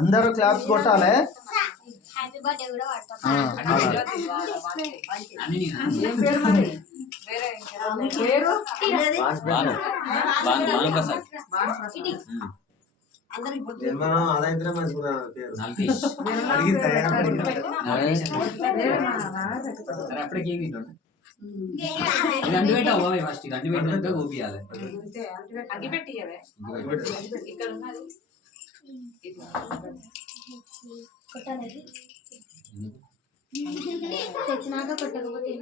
అందరూ క్లాప్స్ కొట్టాలి. తెచ్చినాక కొట్టకపోతే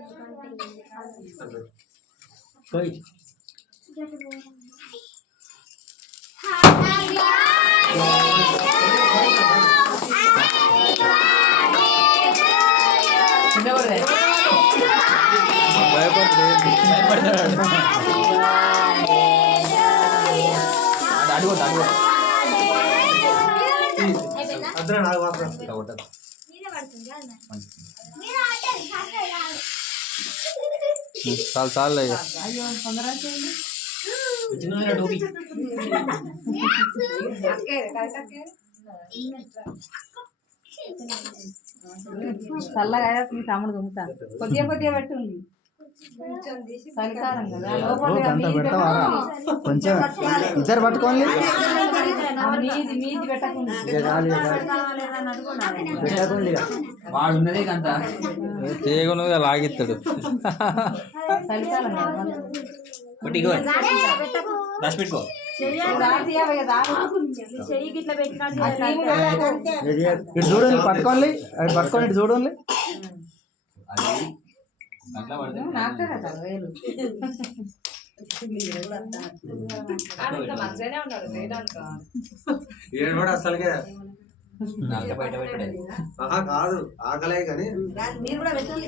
చాలు చాలు చల్లగా మీ తమ్ముడు దుమ్ముతా కొద్దిగా కొద్దిగా పెట్టుంది కొంచెం ఇద్దరు పట్టుకోండి. మీది పెట్టకుండా తీగను లాగిస్తాడు. ఇటు చూడండి, పట్టుకోండి, అది పట్టుకోండి, ఇటు చూడండి. అసలుగా కాదు ఆకలే కానీ మీరు కూడా పెట్టాలి.